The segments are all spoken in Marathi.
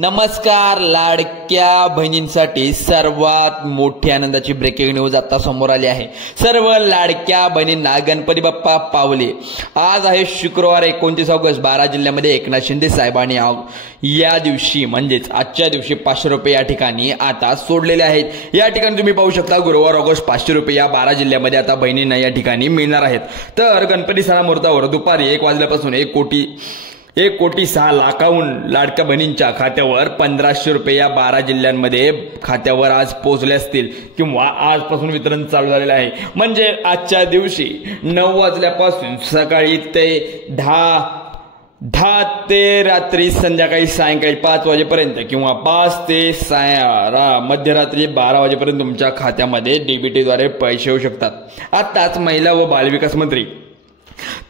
नमस्कार. लाडक्या बहिणींसाठी सर्वात मोठी आनंदाची ब्रेकिंग न्यूज आता समोर आली आहे. सर्व लाडक्या बहिणींना गणपती बाप्पा पावले. आज आहे शुक्रवार 29 ऑगस्ट. 12 जिल्ह्यामध्ये एकनाथ शिंदे साहेबांनी या दिवशी म्हणजेच आजच्या दिवशी 500 रुपये या ठिकाणी आता सोडलेले आहेत. या ठिकाणी तुम्ही पाहू शकता गुरुवार ऑगस्ट 500 रुपये या 12 जिल्ह्यामध्ये आता बहिणींना या ठिकाणी मिळणार आहेत. तर गणपती सणामुहूर्तावर दुपारी 1 वाजल्यापासून 1,06,00,000 लाडक्या बहिणींच्या खात्यावर 1500 रुपये या 12 जिल्ह्यांमध्ये खात्यावर आज पोहोचले असतील किंवा आजपासून वितरण चालू झालेलं आहे. म्हणजे आजच्या दिवशी 9 वाजल्यापासून सकाळी ते 10 ते रात्री संध्याकाळी सायंकाळी 5 वाजेपर्यंत किंवा 5 ते मध्यरात्री 12 वाजेपर्यंत तुमच्या खात्यामध्ये डीबीटीद्वारे पैसे येऊ शकतात. आताच महिला व बालविकास मंत्री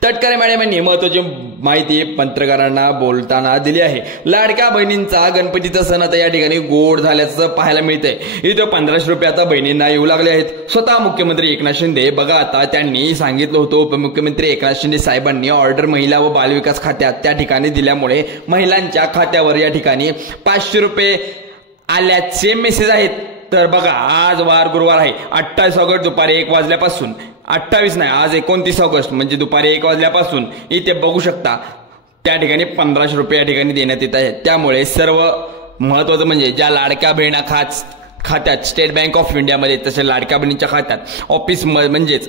तटकरे मॅडम यांनी महत्वाची माहिती पत्रकारांना बोलताना दिली आहे. लाडक्या बहिणींचा गणपतीचा सण आता या ठिकाणी गोड झाल्याचं पाहायला मिळतंय. इथं 1500 रुपये आता बहिणींना येऊ लागले आहेत. स्वतः मुख्यमंत्री एकनाथ शिंदे बघा आता त्यांनी सांगितलं होतं, उपमुख्यमंत्री एकनाथ शिंदे साहेबांनी ऑर्डर महिला व बालविकास खात्यात त्या ठिकाणी दिल्यामुळे महिलांच्या खात्यावर या ठिकाणी 500 रुपये आल्याचे मेसेज आहेत. तर बघा आज गुरुवार आहे 28 ऑगस्ट दुपारी 1 वाजल्यापासून 28 नाही आज 29 ऑगस्ट म्हणजे दुपारी 1 वाजल्यापासून इथे बघू शकता त्या ठिकाणी 1500 रुपये या ठिकाणी देण्यात येत आहेत. त्यामुळे सर्व महत्वाचं म्हणजे ज्या लाडक्या बहिणा खात्यात स्टेट बँक ऑफ इंडियामध्ये तसे लाडक्या बहिणीच्या खात्यात ऑफिस म्हणजेच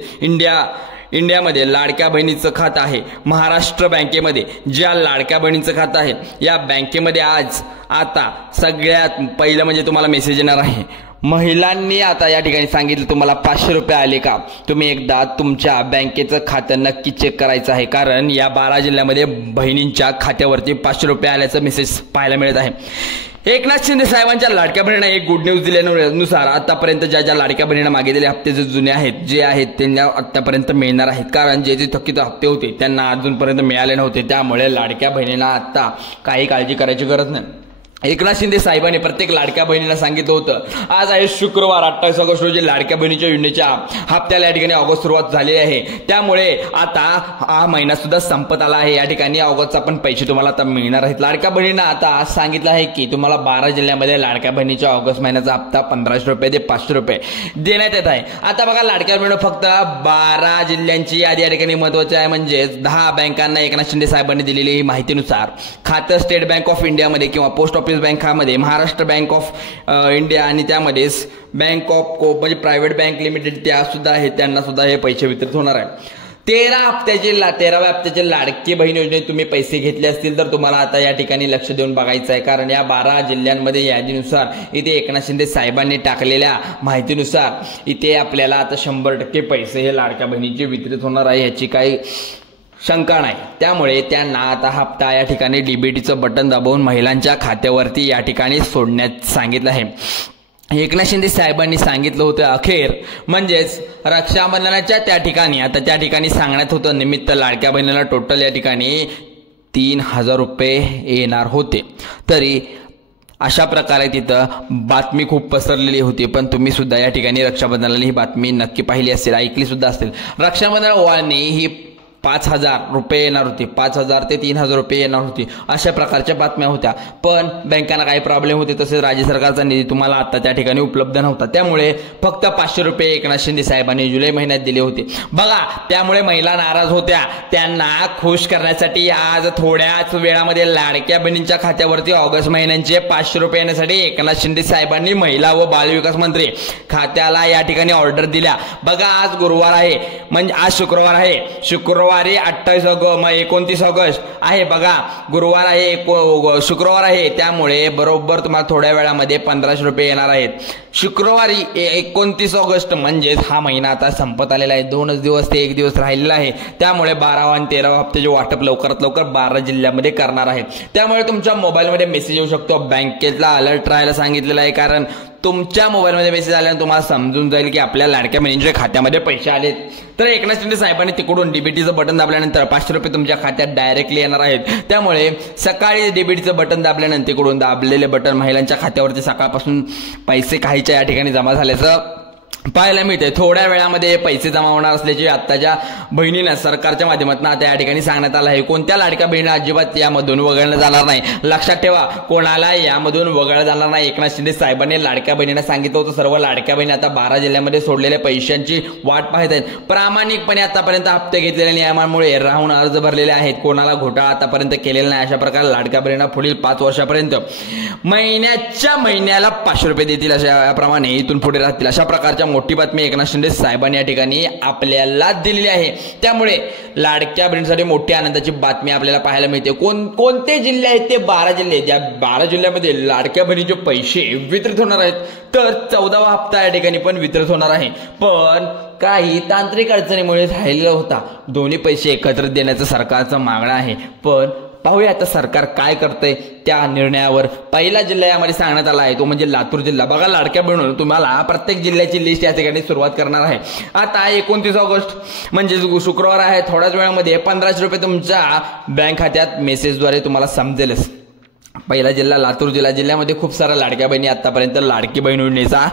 इंडियामध्ये लाडक्या बहिणीचं खातं आहे. महाराष्ट्र बँकेमध्ये ज्या लाडक्या बहिणीचं खातं आहे या बँकेमध्ये आज आता सगळ्यात पहिलं म्हणजे तुम्हाला मेसेज येणार आहे. महिलांनी आता या ठिकाणी सांगितलं तुम्हाला 500 रुपये आले का, तुम्ही एकदा तुमच्या बँकेचं खातं नक्की चेक करायचं आहे. कारण या 12 जिल्ह्यामध्ये बहिणींच्या खात्यावरती 500 रुपये आल्याचं मेसेज पाहायला मिळत आहे. एकनाथ शिंदे साहेबांच्या लाडक्या बहिणींना एक गुड न्यूज दिल्यानुसार आतापर्यंत ज्या लाडक्या बहिणींना मागितलेले हप्ते जे जुने आहेत जे आहेत त्यांना आतापर्यंत मिळणार आहेत. कारण जे थकीत हप्ते होते त्यांना अजूनपर्यंत मिळाले नव्हते. त्यामुळे लाडक्या बहिणींना आता काही काळजी करायची गरज नाही. एकनाथ शिंदे साहेबांनी प्रत्येक लाडक्या बहिणीला सांगितलं होतं. आज आहे शुक्रवार 28 ऑगस्ट रोजी लाडक्या बहिणीच्या योजनेच्या हप्त्याला या ठिकाणी ऑगस्ट सुरुवात झालेली आहे. त्यामुळे आता हा महिना सुद्धा संपत आला आहे. या ठिकाणी ऑगस्टचा पण पैसे तुम्हाला आता मिळणार आहेत. लाडक्या बहिणींना आता आज सांगितलं आहे की तुम्हाला 12 जिल्ह्यामध्ये लाडक्या बहिणीच्या ऑगस्ट महिन्याचा हप्ता 1500 रुपये ते 500 रुपये देण्यात येत आहे. आता बघा लाडक्या बहिणी फक्त 12 जिल्ह्यांची यादी या ठिकाणी महत्वाची आहे. म्हणजेच 10 बँकांना एकनाथ शिंदे साहेबांनी दिलेली ही माहितीनुसार खातं स्टेट बँक ऑफ इंडियामध्ये किंवा पोस्ट ऑफिस बँकामध्ये महाराष्ट्र बँक ऑफ इंडिया आणि त्यामध्येच बँक ऑफ म्हणजे प्रायव्हेट बँक लिमिटेड त्या सुद्धा आहेत त्यांना सुद्धा हे पैसे वितरित होणार आहे. 13व्या हप्त्याचे लाडकी बहीण योजनेत तुम्ही पैसे घेतले असतील तर तुम्हाला आता या ठिकाणी लक्ष देऊन बघायचं आहे. कारण या 12 जिल्ह्यांमध्ये यादीनुसार इथे एकनाथ शिंदे साहेबांनी टाकलेल्या माहितीनुसार इथे आपल्याला आता 100% पैसे हे लाडक्या बहिणीचे वितरित होणार आहे. याची काही शंका नाही. त्यामुळे त्यांना आता हप्ता या ठिकाणी डीबीटीचं बटन दाबवून महिलांच्या खात्यावरती या ठिकाणी सोडण्यात सांगितलं आहे. एकनाथ शिंदे साहेबांनी सांगितलं होतं अखेर म्हणजेच रक्षाबंधनाच्या त्या ठिकाणी सांगण्यात होतं निमित्त लाडक्या बहिणीला टोटल या ठिकाणी 3000 रुपये येणार होते. तरी अशा प्रकारे तिथं बातमी खूप पसरलेली होती. पण तुम्ही सुद्धा या ठिकाणी रक्षाबंधनाला ही बातमी नक्की पाहिली असेल, ऐकली सुद्धा असेल. रक्षाबंधन ओवाळणी ही 5000 रुपये येणार होती, 5000 ते 3000 रुपये येणार होती, अशा प्रकारच्या बातम्या होत्या. पण बँकांना काही प्रॉब्लेम होते तसेच राज्य सरकारचा निधी तुम्हाला आता त्या ठिकाणी उपलब्ध नव्हता. त्यामुळे फक्त 500 रुपये एकनाथ शिंदे साहेबांनी जुलै महिन्यात दिले होते. बघा त्यामुळे महिला नाराज होत्या. त्यांना खुश करण्यासाठी आज थोड्याच वेळामध्ये लाडक्या बहिणींच्या खात्यावरती ऑगस्ट महिन्यांचे 500 रुपये येण्यासाठी एकनाथ शिंदे साहेबांनी महिला व बालविकास मंत्री खात्याला या ठिकाणी ऑर्डर दिल्या. बघा आज गुरुवार आहे म्हणजे आज शुक्रवार आहे. शुक्रवारी 29 ऑगस्ट आहे. बघा गुरुवार आहे शुक्रवार आहे. त्यामुळे बरोबर तुम्हाला थोड्या वेळामध्ये 1500 रुपये येणार आहेत. शुक्रवारी 29 ऑगस्ट म्हणजेच हा महिना आता संपत आलेला आहे. 2 दिवस ते 1 दिवस राहिलेला आहे. त्यामुळे 12 आणि 13 हप्त्याचे वाटप लवकरात लवकर 12 जिल्ह्यामध्ये करणार आहे. त्यामुळे तुमच्या मोबाईलमध्ये मेसेज येऊ शकतो. बँकेतला अलर्ट राहायला सांगितलेला आहे. कारण तुमच्या मोबाईलमध्ये मेसेज आल्यानंतर तुम्हाला समजून जाईल की आपल्या लाडक्या बहिणींच्या खात्यामध्ये पैसे आलेत. तर एकनाथ शिंदे साहेबांनी तिकडून डीबीटीचं बटन दाबल्यानंतर 500 रुपये तुमच्या खात्यात डायरेक्टली येणार आहेत. त्यामुळे सकाळी डीबीटीचं बटन दाबल्यानंतर तिकडून दाबलेले बटन महिलांच्या खात्यावरती सकाळपासून पैसे काहीच्या या ठिकाणी जमा झाल्याचं पाहायला मिळते. थोड्या वेळामध्ये पैसे जमा होणार असल्याचे आत्ताच्या बहिणींना सरकारच्या माध्यमातून आता या ठिकाणी सांगण्यात आलं आहे. कोणत्या लाडक्या बहिणींना अजिबात यामधून वगळलं जाणार नाही. लक्षात ठेवा, कोणाला यामधून वगळलं जाणार नाही. एकनाथ शिंदे साहेबांनी लाडक्या बहिणींना सांगितलं होतं सर्व लाडक्या बहिणी आता 12 जिल्ह्यामध्ये सोडलेल्या पैशांची वाट पाहत आहेत. प्रामाणिकपणे आतापर्यंत हप्ते घेतलेल्या नियमांमुळे राहून अर्ज भरलेले आहेत. कोणाला घोटाळा आतापर्यंत केलेला नाही. अशा प्रकारे लाडक्या बहिणींना पुढील 5 वर्षापर्यंत महिन्याला 500 रुपये देतील. अशाप्रमाणे इथून पुढे राहतील. अशा प्रकारच्या मोठी बातमी एकनाथ शिंदे साहेबांनी या ठिकाणी आपल्याला दिलेली आहे. त्यामुळे लाडक्या बहिणींसाठी मोठी आनंदाची बातमी आपल्याला पाहायला मिळते. कोणते जिल्हे आहेत ते 12 जिल्हे. ज्या 12 जिल्ह्यामध्ये लाडक्या बहिणीचे पैसे वितरित होणार आहेत. तर 14वा हप्ता या ठिकाणी पण वितरित होणार आहे. पण काही तांत्रिक अडचणीमुळे राहिलेला होता. दोन्ही पैसे एकत्रित देण्याचं सरकारचं मागणं आहे. पण पाहूया आता सरकार काय करतंय त्या निर्णयावर. पहिला जिल्हा यामध्ये सांगण्यात आला आहे तो म्हणजे लातूर जिल्हा. बघा लाडक्या बहिणींनो, तुम्हाला प्रत्येक जिल्ह्याची लिस्ट या ठिकाणी सुरुवात करणार आहे. आता 29 ऑगस्ट म्हणजे शुक्रवार आहे. थोड्याच वेळामध्ये 1500 रुपये तुमच्या बँक खात्यात मेसेजद्वारे तुम्हाला समजेलच. पहिला जिल्हा लातूर जिल्हा. जिल्ह्यामध्ये खूप साऱ्या लाडक्या बहिणी आतापर्यंत लाडकी बहीण योजनेचा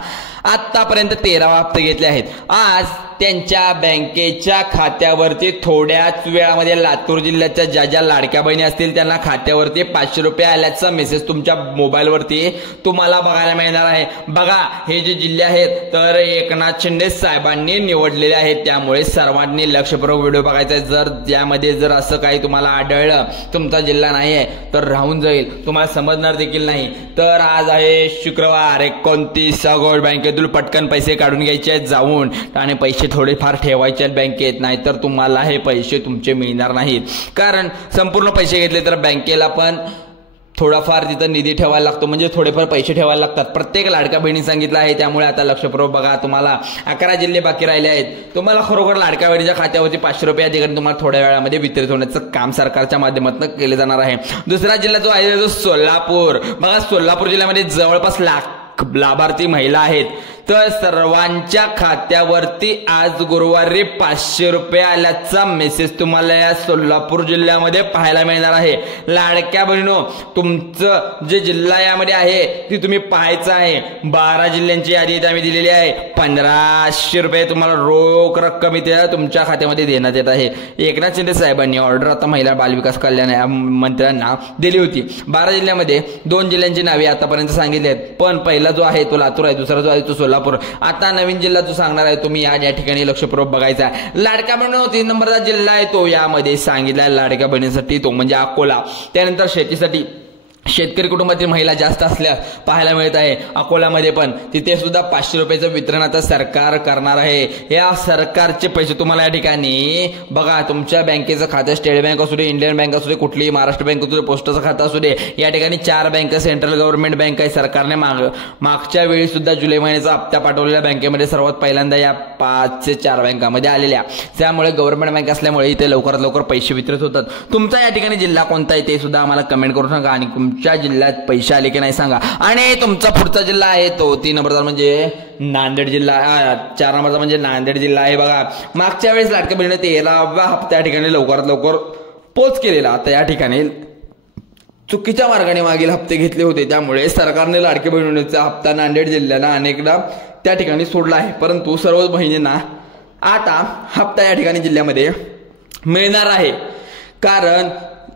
आतापर्यंत 13वा हप्ता घेतले आहेत. आज त्यांच्या बँकेच्या खात्यावरती थोड्याच वेळामध्ये लातूर जिल्ह्याच्या ज्या लाडक्या बहिणी असतील त्यांना खात्यावरती 500 रुपये आल्याचा मेसेज तुमच्या मोबाईलवरती तुम्हाला बघायला मिळणार आहे. बघा, हे जे जिल्हे आहेत तर एकनाथ शिंदे साहेबांनी निवडलेले आहेत. त्यामुळे सर्वांनी लक्षपूर्वक व्हिडिओ बघायचा आहे. जर यामध्ये जर असं काही तुम्हाला आढळलं तुमचा जिल्हा नाही आहे तर राहून जाईल, तुम्हाला समजणार देखील नाही. तर आज आहे शुक्रवार 29 ऑगस्ट. बँकेतून पटकन पैसे काढून घ्यायचे आहेत जाऊन आणि पैसे थोडेफार ठेवायचे आहेत बँकेत. नाहीतर तुम्हाला हे पैसे तुमचे मिळणार नाहीत. कारण संपूर्ण पैसे घेतले तर बँकेला पण थोडाफार तिथं निधी ठेवायला लागतो. म्हणजे थोडेफार पैसे ठेवायला लागतात. प्रत्येक लाडक्या बहिणी सांगितलं आहे. त्यामुळे आता लक्षपूर्वक बघा. तुम्हाला 11 जिल्हे बाकी राहिले आहेत. तुम्हाला खरोखर लाडक्या बहिणीच्या खात्यावरती 500 रुपये या ठिकाणी तुम्हाला थोड्या वेळामध्ये वितरित होण्याचं काम सरकारच्या माध्यमातून केले जाणार आहे. दुसरा जिल्हा जो आहे तो सोलापूर. बघा, सोलापूर जिल्ह्यामध्ये जवळपास लाभार्थी महिला आहेत. तर सर्वांच्या खात्यावरती आज गुरुवारी 500 रुपये आल्याचा मेसेज तुम्हाला या सोलापूर जिल्ह्यामध्ये पाहायला मिळणार आहे. लाडक्या बहिणींनो, तुमचं जे जिल्हा यामध्ये आहे ती तुम्ही पाहायचं आहे. 12 जिल्ह्यांची यादी आम्ही दिलेली आहे. 1500 रुपये तुम्हाला रोख रक्कम इथे तुमच्या खात्यामध्ये देण्यात येत आहे. एकनाथ शिंदे साहेबांनी ऑर्डर आता महिला बालविकास कल्याण मंत्र्यांना दिली होती. 12 जिल्ह्यामध्ये 2 जिल्ह्यांची नावे आतापर्यंत सांगितली आहेत. पण पहिला जो आहे तो लातूर आहे. दुसरा जो आहे तो सोलापूर. आता नवीन जिल्हा जो सांगणार आहे तुम्ही या ठिकाणी लक्षपूर्वक बघायचा आहे. लाडक्या बहिणींनो, 3 नंबरचा जिल्हा आहे तो यामध्ये सांगितलाय लाडक्या बहिणीसाठी तो म्हणजे अकोला. त्यानंतर शेतीसाठी शेतकरी कुटुंबातील महिला जास्त असल्या पाहायला मिळत आहे. अकोल्यामध्ये पण तिथे सुद्धा 500 रुपयाचं वितरण आता सरकार करणार आहे. या सरकारचे पैसे तुम्हाला या ठिकाणी बघा, तुमच्या बँकेचं खातं स्टेट बँक असू दे, इंडियन बँक असू दे, कुठलीही महाराष्ट्र बँक असू दे, पोस्टाचं खातं असू दे, या ठिकाणी 4 बँक सेंट्रल गव्हर्नमेंट बँक आहे. सरकारने मागच्या वेळी सुद्धा जुलै महिन्याचा हप्ता पाठवलेल्या बँकेमध्ये सर्वात पहिल्यांदा या 5 ते 4 बँकामध्ये आलेल्या. त्यामुळे गव्हर्नमेंट बँक असल्यामुळे इथे लवकरात लवकर पैसे वितरित होतात. तुमचा या ठिकाणी जिल्हा कोणता आहे ते सुद्धा आम्हाला कमेंट करून सांगा आणि तुमच्या जिल्ह्यात पैसे आले की नाही सांगा. आणि तुमचा पुढचा जिल्हा आहे तो 3 नंबरचा म्हणजे नांदेड जिल्हा. 4 नंबरचा म्हणजे नांदेड जिल्हा आहे. बघा, मागच्या वेळेस लाडक्या बहिणीने 13व्या हप्त्या ठिकाणी लवकरात लवकर पोच केलेला. आता या ठिकाणी चुकीच्या मार्गाने मागील हप्ते घेतले होते. त्यामुळे सरकारने लाडक्या बहिणीचा हप्ता नांदेड जिल्ह्याला अनेकदा त्या ठिकाणी सोडला आहे. परंतु सर्व बहिणींना आता हप्ता या ठिकाणी जिल्ह्यामध्ये मिळणार आहे. कारण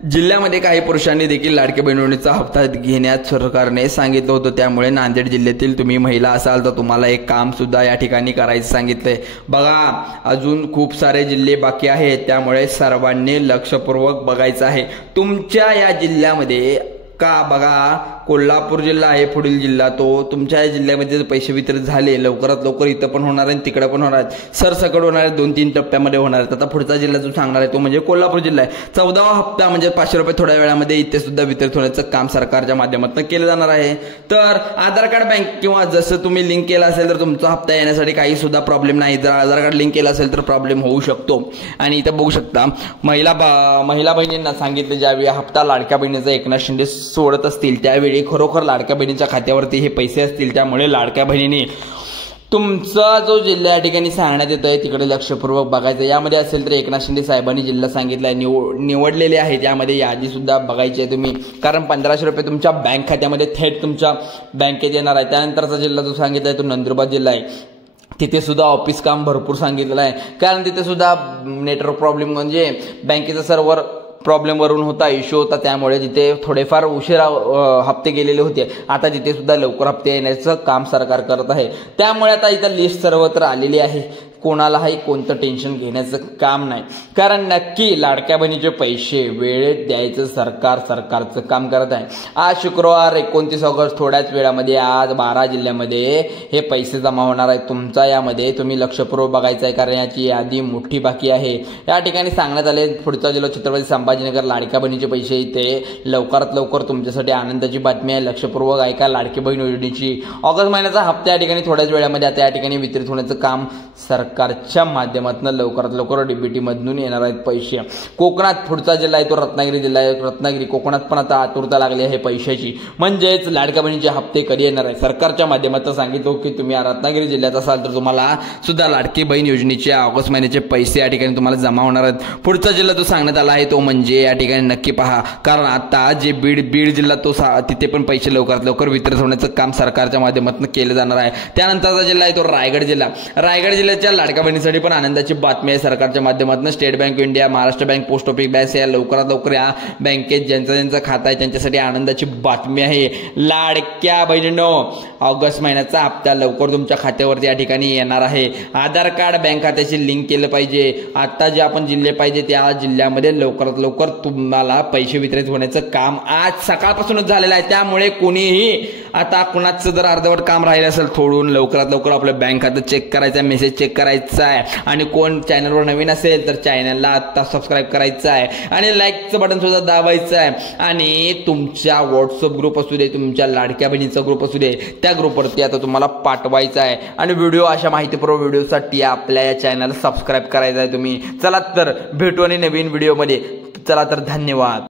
जिल्ह्यामध्ये काही पुरुषांनी देखील लाडक्या बहिणीचा हप्ता घेण्यास सरकारने सांगितलं होतं. त्यामुळे नांदेड जिल्ह्यातील तुम्ही महिला असाल तर तुम्हाला एक काम सुद्धा या ठिकाणी करायचं सांगितलंय. बघा, अजून खूप सारे जिल्हे बाकी आहेत. त्यामुळे सर्वांनी लक्षपूर्वक बघायचं आहे तुमच्या या जिल्ह्यामध्ये का. बघा, कोल्हापूर जिल्हा आहे पुढील जिल्हा. तो तुमच्या जिल्ह्यामध्ये पैसे वितरित झाले लवकरात लवकर इथं पण होणार आहे, तिकडे पण होणार आहेत. सरसकट होणार आहे. 2-3 टप्प्यामध्ये होणार आहेत. आता पुढचा जिल्हा जो सांगणार आहे तो म्हणजे कोल्हापूर जिल्हा आहे. 14वा हप्ता म्हणजे 500 रुपये थोड्या वेळामध्ये इथे सुद्धा वितरित होण्याचं काम सरकारच्या माध्यमातून केलं जाणार आहे. तर आधार कार्ड बँक किंवा जसं तुम्ही लिंक केलं असेल तर तुमचा हप्ता येण्यासाठी काही सुद्धा प्रॉब्लेम नाही. जर आधार कार्ड लिंक केलं असेल तर प्रॉब्लेम होऊ शकतो. आणि इथं बघू शकता महिला बहिणींना सांगितलं ज्यावेळी हप्ता लाडक्या बहिणीचा एकनाथ शिंदे सोडत असतील त्यावेळी खरोखर लाडक्या बहिणीच्या खात्यावरती हे पैसे असतील. त्यामुळे लाडक्या बहिणींनी तुमचा जो जिल्हा या ठिकाणी सांगण्यात येतोय तिकडे लक्षपूर्वक बघायचं. यामध्ये असेल तर एकनाथ शिंदे साहेबांनी जिल्हा सांगितलाय निवडलेले आहेत. यामध्ये यादी सुद्धा बघायची आहे तुम्ही. कारण 1500 रुपये तुमच्या बँक खात्यामध्ये थेट तुमच्या बँकेत येणार आहे. त्यानंतरचा जिल्हा जो सांगितलाय तो नंदुरबार जिल्हा आहे. तिथे सुद्धा ऑफिस काम भरपूर सांगितलेलं आहे, कारण तिथे सुद्धा नेटवर्क प्रॉब्लेम म्हणजे बँकेचं सर्व्हर प्रॉब्लेमवरून होता, इश्यू होता, त्यामुळे तिथे थोडेफार उशिरा हप्ते गेलेले होते. आता तिथे सुद्धा लवकर हप्ते येण्याचं काम सरकार करत आहे. त्यामुळे आता इथं लिस्ट सर्वत्र आलेली आहे. कोणालाही कोणतं टेन्शन घेण्याचं काम नाही, कारण नक्की लाडक्या बहिणीचे पैसे वेळेत द्यायचं सरकारचं काम करत आहे. आज शुक्रवार 29 ऑगस्ट थोड्याच वेळामध्ये आज 12 जिल्ह्यामध्ये हे पैसे जमा होणार आहेत. तुमचा यामध्ये तुम्ही लक्षपूर्वक बघायचं आहे, कारण याची यादी मोठी बाकी आहे. या ठिकाणी सांगण्यात आले पुढचा जिल्हा छत्रपती संभाजीनगर लाडक्या बहिणीचे पैसे इथे लवकरात लवकर तुमच्यासाठी आनंदाची बातमी आहे. लक्षपूर्वक ऐका. लाडकी बहीण योजनेची ऑगस्ट महिन्याचा हप्ता या ठिकाणी थोड्याच वेळामध्ये आता या ठिकाणी वितरित होण्याचं काम सरकारच्या माध्यमातून लवकरात लवकर डीबीटी मधून येणार आहेत पैसे. कोकणात पुढचा जिल्हा आहे तो रत्नागिरी जिल्हा आहे. रत्नागिरी कोकणात पण आता आतुरता लागली आहे पैशाची, म्हणजेच लाडक्या बहिणीचे हप्ते कधी येणार आहे. सरकारच्या माध्यमातून सांगितलं की तुम्ही रत्नागिरी जिल्ह्यात असाल तर तुम्हाला सुद्धा लाडकी बहीण योजनेचे ऑगस्ट महिन्याचे पैसे या ठिकाणी तुम्हाला जमा होणार आहेत. पुढचा जिल्हा तो सांगण्यात आला आहे तो म्हणजे या ठिकाणी नक्की पहा, कारण आता जे बीड जिल्हा तो तिथे पण पैसे लवकरात लवकर वितरित होण्याचं काम सरकारच्या माध्यमातून केलं जाणार आहे. त्यानंतरचा जिल्हा आहे तो रायगड जिल्ह्याच्या लाडक्या बहिणीसाठी पण आनंदाची बातमी आहे. सरकारच्या माध्यमातून state bank of India, Maharashtra bank, post office bank या लवकरात लवकर या बँकेत ज्यांचं खाता आहे त्यांच्यासाठी आनंदाची बातमी आहे. लाडक्या बहिणींनो, ऑगस्ट महिन्याचा हप्ता लवकर तुमच्या खात्यावरती या ठिकाणी येणार आहे. आधार कार्ड बँक खात्याशी लिंक केलं पाहिजे. आता जे आपण जिल्हे पाहिजे त्या जिल्ह्यामध्ये लवकरात लवकर तुम्हाला पैसे वितरित होण्याचं काम आज सकाळपासूनच झालेलं आहे. त्यामुळे कोणीही आता कुणाचं जर अर्धवट काम राहिलं असेल थोडून लवकरात लवकर आपलं बँक खातं चेक करायचं, मेसेज चेक करायचा आहे. आणि कोण चॅनलवर नवीन असेल तर चॅनलला आता सबस्क्राईब करायचं आहे आणि लाईकचं बटन सुद्धा दाबायचं आहे. आणि तुमच्या व्हॉट्सअप ग्रुप असू दे, तुमच्या लाडक्या बहिणीचा ग्रुप असू दे, त्या ग्रुपवरती आता तुम्हाला पाठवायचं आहे. आणि व्हिडिओ अशा माहितीपूर्ण व्हिडिओसाठी आपल्या या चॅनलला सबस्क्राईब करायचं आहे तुम्ही. चला तर भेटू आणि नवीन व्हिडिओमध्ये. चला तर धन्यवाद.